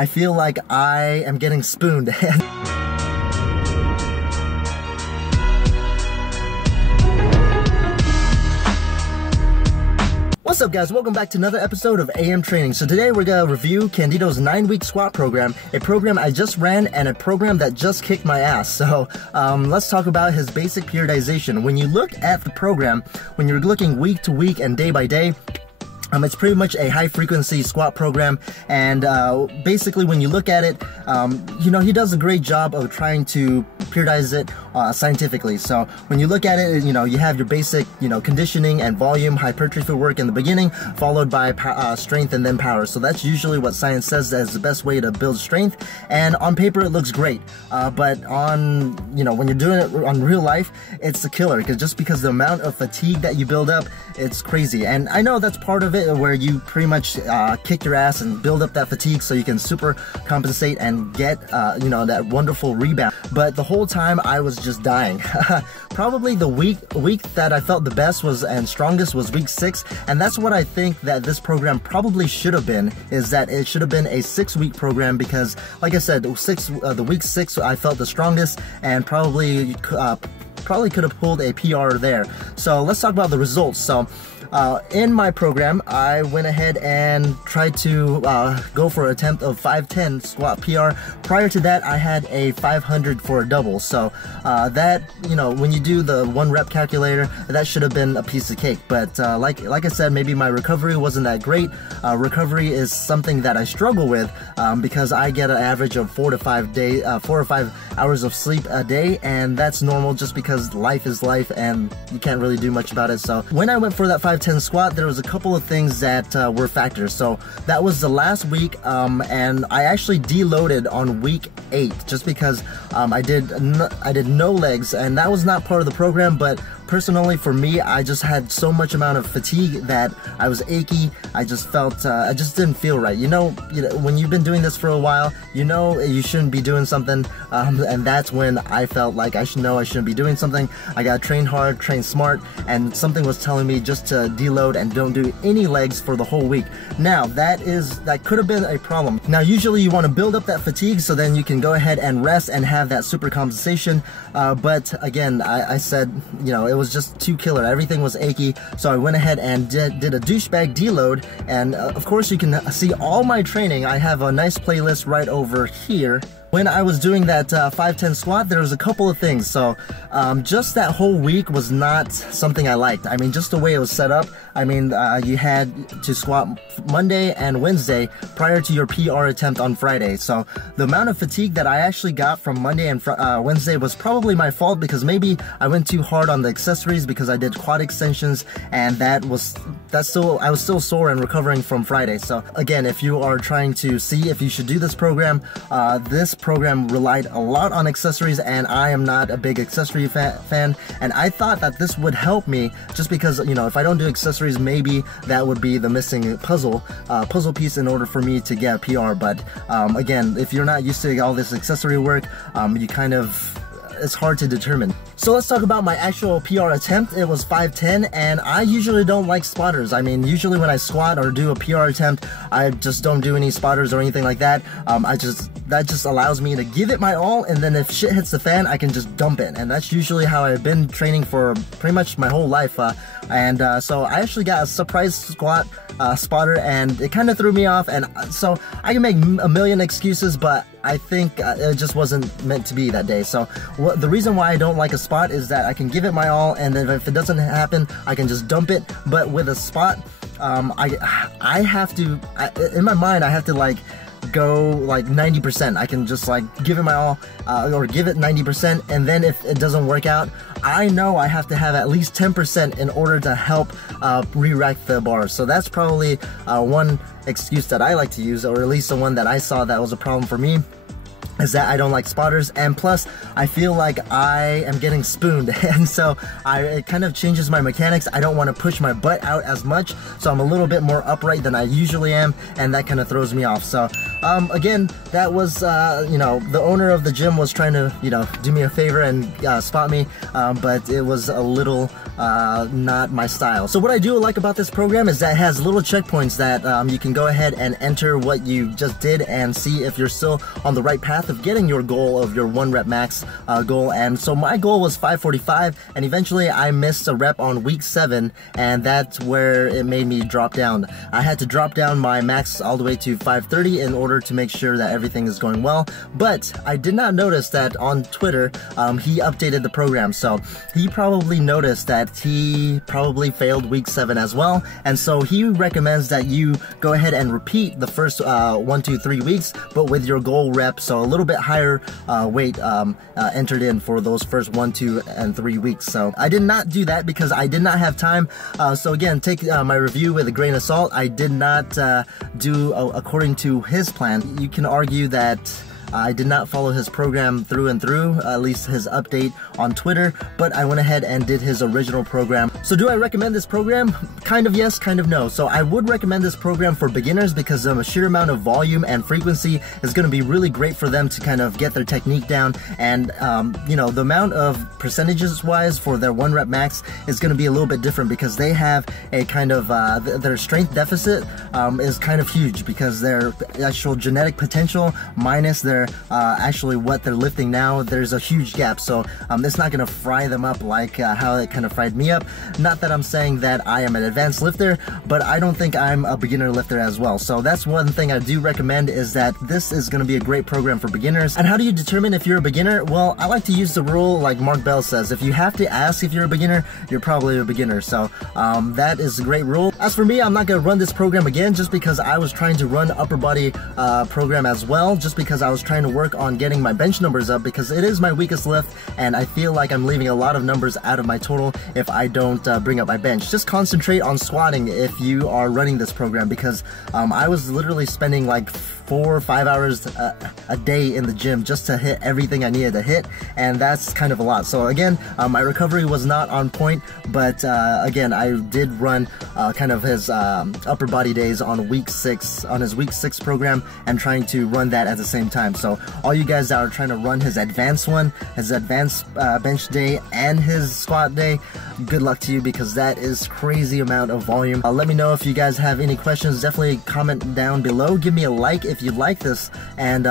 I feel like I am getting spooned. What's up guys, welcome back to another episode of AM Training. So today we're gonna review Candito's 9-week squat program, a program I just ran and a program that just kicked my ass. So let's talk about his basic periodization. When you look at the program, when you're looking week to week and day by day, it's pretty much a high frequency squat program, and basically when you look at it, you know, he does a great job of trying to periodize it scientifically. So when you look at it, you know, you have your basic, you know, conditioning and volume hypertrophy work in the beginning, followed by strength and then power. So that's usually what science says as the best way to build strength, and on paper it looks great, but on, you know, when you're doing it on real life, it's a killer, just because the amount of fatigue that you build up, it's crazy. And I know that's part of it, where you pretty much kick your ass and build up that fatigue so you can super compensate and get you know, that wonderful rebound. But the whole time I was just dying. Probably the week that I felt the best was and strongest was week 6, and that's what I think that this program probably should have been, is that it should have been a 6-week program, because like I said, the week 6 I felt the strongest, and probably could have pulled a PR there. So let's talk about the results. So in my program, I went ahead and tried to go for an attempt of 510 squat PR. Prior to that, I had a 500 for a double. So that, you know, when you do the 1 rep calculator, that should have been a piece of cake. But like I said, maybe my recovery wasn't that great. Recovery is something that I struggle with because I get an average of 4 or 5 hours of sleep a day, and that's normal just because life is life and you can't really do much about it. So when I went for that 510 squat, there was a couple of things that were factors. So that was the last week, and I actually deloaded on week 8 just because I did no legs, and that was not part of the program. But personally for me, I just had so much amount of fatigue that I was achy. I just felt I just didn't feel right. You know, when you've been doing this for a while, you know you shouldn't be doing something, and that's when I felt like I shouldn't be doing something. I gotta train hard, train smart, and something was telling me just to deload and don't do any legs for the whole week. Now that could have been a problem. Now usually you want to build up that fatigue so then you can go ahead and rest and have that super compensation, but again, I said, you know, it was just too killer. Everything was achy, so I went ahead and did a douchebag deload, and of course you can see all my training. I have a nice playlist right over here. When I was doing that 510 squat, there was a couple of things. So just that whole week was not something I liked. I mean, just the way it was set up. I mean, you had to squat Monday and Wednesday prior to your PR attempt on Friday. So the amount of fatigue that I actually got from Monday and Wednesday was probably my fault, because maybe I went too hard on the accessories because I did quad extensions, and I was still sore and recovering from Friday. So again, if you are trying to see if you should do this program, this program relied a lot on accessories, and I am not a big accessory fan, and I thought that this would help me, just because, you know, if I don't do accessories, maybe that would be the missing puzzle piece in order for me to get a PR. But again, if you're not used to all this accessory work, it's hard to determine. So let's talk about my actual PR attempt. It was 510, and I usually don't like spotters. I mean, usually when I squat or do a PR attempt, I just don't do any spotters or anything like that. That just allows me to give it my all, and then if shit hits the fan, I can just dump it. And that's usually how I've been training for pretty much my whole life. So I actually got a surprise squat spotter, and it kind of threw me off. And so I can make a million excuses, but I think it just wasn't meant to be that day. So the reason why I don't like a spot is that I can give it my all, and then if it doesn't happen, I can just dump it. But with a spot, I have to, in my mind, I have to like go like 90%. I can just like give it my all, or give it 90%, and then if it doesn't work out, I know I have to have at least 10% in order to help re-rack the bars. So that's probably one excuse that I like to use, or at least the one that I saw that was a problem for me, is that I don't like spotters, and plus I feel like I am getting spooned, and so it kind of changes my mechanics. I don't want to push my butt out as much, so I'm a little bit more upright than I usually am, and that kind of throws me off. So again, that was, you know, the owner of the gym was trying to, you know, do me a favor and spot me, but it was a little not my style. So what I do like about this program is that it has little checkpoints that you can go ahead and enter what you just did and see if you're still on the right path of getting your goal of your 1 rep max goal. And so my goal was 545, and eventually I missed a rep on week 7, and that's where it made me drop down. I had to drop down my max all the way to 530 in order to make sure that everything is going well. But I did not notice that on Twitter he updated the program, so he probably noticed that he probably failed week 7 as well, and so he recommends that you go ahead and repeat the first 1, 2, 3 weeks, but with your goal rep, so a little bit higher weight entered in for those first 1, 2, and 3 weeks. So I did not do that because I did not have time. So again, take my review with a grain of salt. I did not do according to his plan. You can argue that I did not follow his program through and through, at least his update on Twitter, but I went ahead and did his original program. So do I recommend this program? Kind of yes, kind of no. So I would recommend this program for beginners because the sheer amount of volume and frequency is going to be really great for them to kind of get their technique down, and you know, the amount of percentages wise for their 1 rep max is going to be a little bit different because they have a kind of their strength deficit is kind of huge because their actual genetic potential minus their actually what they're lifting now, there's a huge gap. So it's not gonna fry them up like how it kind of fried me up. Not that I'm saying that I am an advanced lifter, but I don't think I'm a beginner lifter as well. So that's one thing I do recommend, is that this is gonna be a great program for beginners. And how do you determine if you're a beginner? Well, I like to use the rule like Mark Bell says, if you have to ask if you're a beginner, you're probably a beginner. So that is a great rule. As for me, I'm not gonna run this program again just because I was trying to run upper body program as well, just because I was trying to work on getting my bench numbers up, because it is my weakest lift and I feel like I'm leaving a lot of numbers out of my total if I don't bring up my bench. Just concentrate on squatting if you are running this program, because I was literally spending like 4 or 5 hours a day in the gym just to hit everything I needed to hit, and that's kind of a lot. So again, my recovery was not on point, but again, I did run kind of his upper body days on week 6, on his week 6 program, and trying to run that at the same time. So all you guys that are trying to run his advanced one, his advanced bench day and his squat day, good luck to you, because that is crazy amount of volume. Let me know if you guys have any questions. Definitely comment down below. Give me a like if you like this, and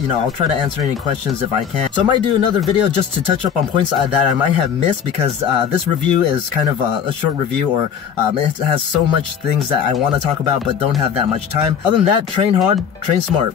you know, I'll try to answer any questions if I can. So I might do another video just to touch up on points that I might have missed, because this review is kind of a short review, or it has so much things that I want to talk about but don't have that much time. Other than that, train hard, train smart.